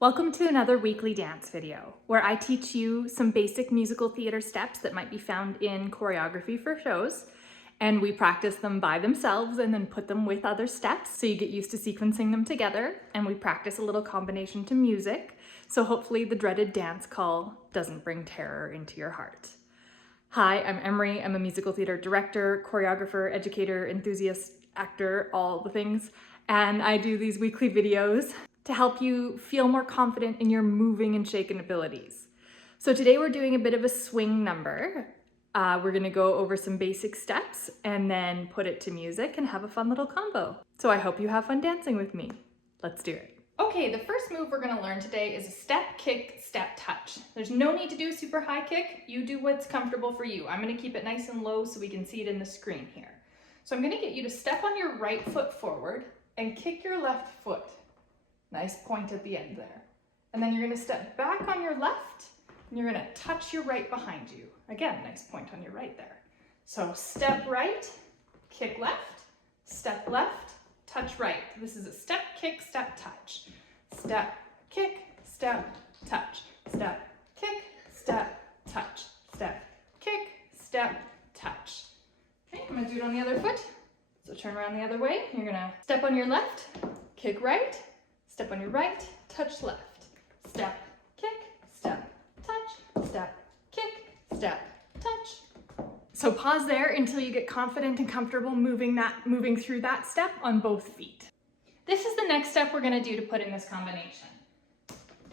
Welcome to another weekly dance video, where I teach you some basic musical theater steps that might be found in choreography for shows, and we practice them by themselves and then put them with other steps so you get used to sequencing them together, and we practice a little combination to music, so hopefully the dreaded dance call doesn't bring terror into your heart. Hi, I'm Emery. I'm a musical theater director, choreographer, educator, enthusiast, actor, all the things, and I do these weekly videos to help you feel more confident in your moving and shaken abilities. So today we're doing a bit of a swing number. We're gonna go over some basic steps and then put it to music and have a fun little combo. So I hope you have fun dancing with me. Let's do it. Okay, the first move we're gonna learn today is a step, kick, step, touch. There's no need to do a super high kick. You do what's comfortable for you. I'm gonna keep it nice and low so we can see it in the screen here. So I'm gonna get you to step on your right foot forward and kick your left foot. Nice point at the end there. And then you're gonna step back on your left and you're gonna touch your right behind you. Again, nice point on your right there. So step right, kick left, step left, touch right. This is a step, kick, step, touch. Step, kick, step, touch. Step, kick, step, touch. Step, kick, step, touch. Okay, I'm gonna do it on the other foot. So turn around the other way. You're gonna step on your left, kick right, step on your right, touch left. Step, kick, step, touch, step, kick, step, touch. So pause there until you get confident and comfortable moving through that step on both feet. This is the next step we're gonna do to put in this combination.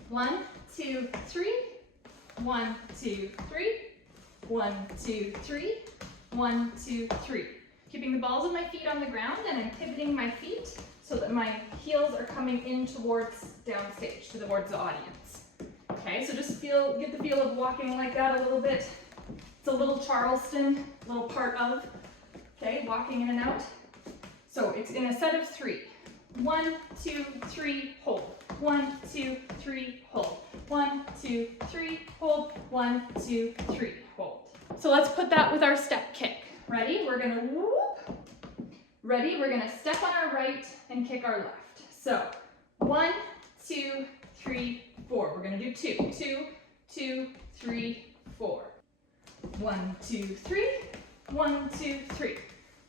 1, 2, 3, 1, 2, 3, 1, 2, 3, 1, 2, 3. Keeping the balls of my feet on the ground, and I'm pivoting my feet so that my heels are coming in towards downstage, towards the audience. Okay, so just get the feel of walking like that a little bit. It's a little Charleston, little part of, okay, walking in and out. So it's in a set of 3. 1, 2, 3, hold. 1, 2, 3, hold. 1, 2, 3, hold. 1, 2, 3, hold. So let's put that with our step kick. Ready? We're gonna whoop. Ready? We're gonna step on our right and kick our left. So 1, 2, 3, 4. We're gonna do 2. 2, 2, 3, 4. 1, 2, 3. 1, 2, 3.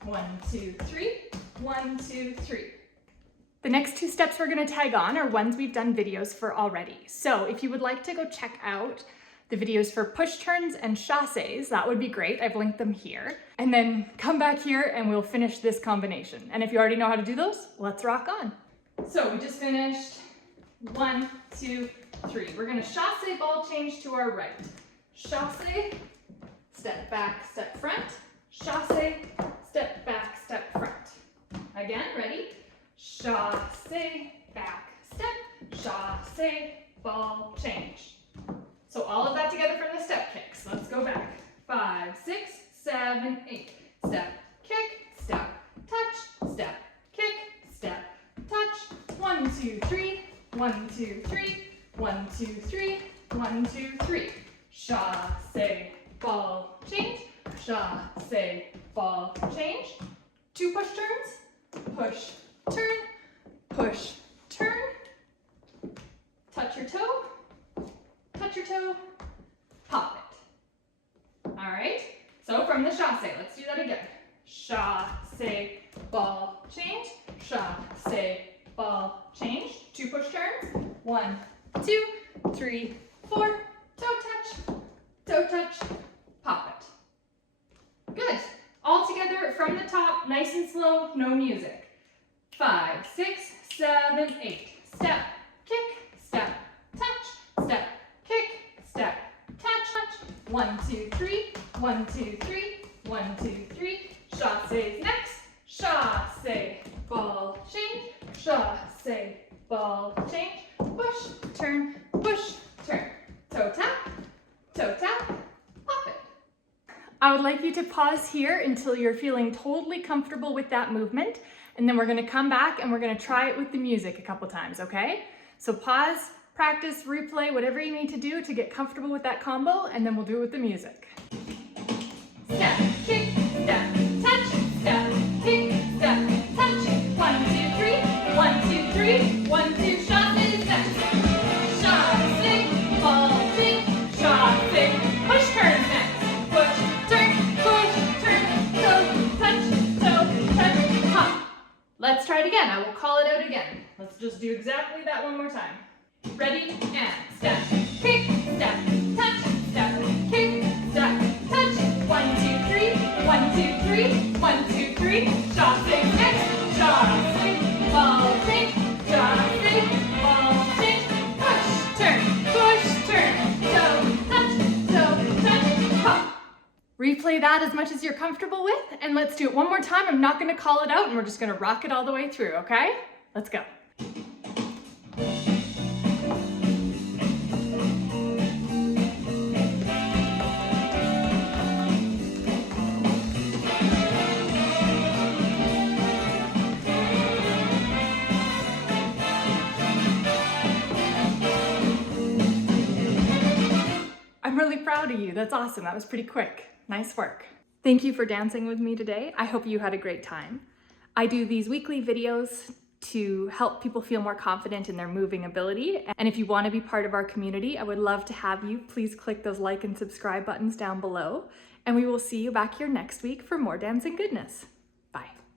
1, 2, 3. 1, 2, 3. The next 2 steps we're gonna tag on are ones we've done videos for already. So if you would like to go check out the videos for push turns and chassés, that would be great. I've linked them here. And then come back here and we'll finish this combination. And if you already know how to do those, let's rock on. So we just finished 1, 2, 3. We're gonna chassé ball change to our right. Chassé, step back, step front. Chassé, step back, step front. Again, ready? Chassé, back, step, chassé, ball change. So all of that together from the step kicks. Let's go back. 5, 6, 7, 8. Step, kick, step, touch, step, kick, step, touch. 1, 2, 3. 1, 2, 3. 1, 2, 3. 1, 2, 3. Chassé, ball change. Chassé, ball change. 2 push turns. Push, turn, push, turn. Touch your toe. Touch your toe, pop it. All right, so from the chassé, let's do that again. Chassé, ball change, chassé, ball change. 2 push turns. 1, 2, 3, 4, toe touch, pop it. Good, all together from the top, nice and slow, no music. 5, 6, 7, 8. Step, kick, step, touch, step, kick, step, touch. 1, 2, 3. 1, 2, 3. 1, 2, 3. Chassé next. Chassé, ball change. Chassé, ball change. Push, turn, toe tap, pop it. I would like you to pause here until you're feeling totally comfortable with that movement, and then we're gonna come back and we're gonna try it with the music a couple times, okay? So pause, practice, replay, whatever you need to do to get comfortable with that combo, and then we'll do it with the music. Step, kick, step, touch, step, kick, step, touch. 1, 2, 3, 1, 2, 3, 1, 2, chassé, step. do exactly that one more time. Ready, and step, kick, step, touch, step, kick, step, touch. 1, 2, 3, 1, 2, 3, 1, 2, 3. Shaw sing next, shaw sing, ball sing, shaw sing, ball sing. Push, turn, toe, touch, pop. Replay that as much as you're comfortable with, and let's do it one more time. I'm not gonna call it out, and we're just gonna rock it all the way through, okay? Let's go. I'm really proud of you. That's awesome. That was pretty quick. Nice work. Thank you for dancing with me today. I hope you had a great time. I do these weekly videos to help people feel more confident in their moving ability. And if you want to be part of our community, I would love to have you. Please click those like and subscribe buttons down below. And we will see you back here next week for more dancing goodness. Bye.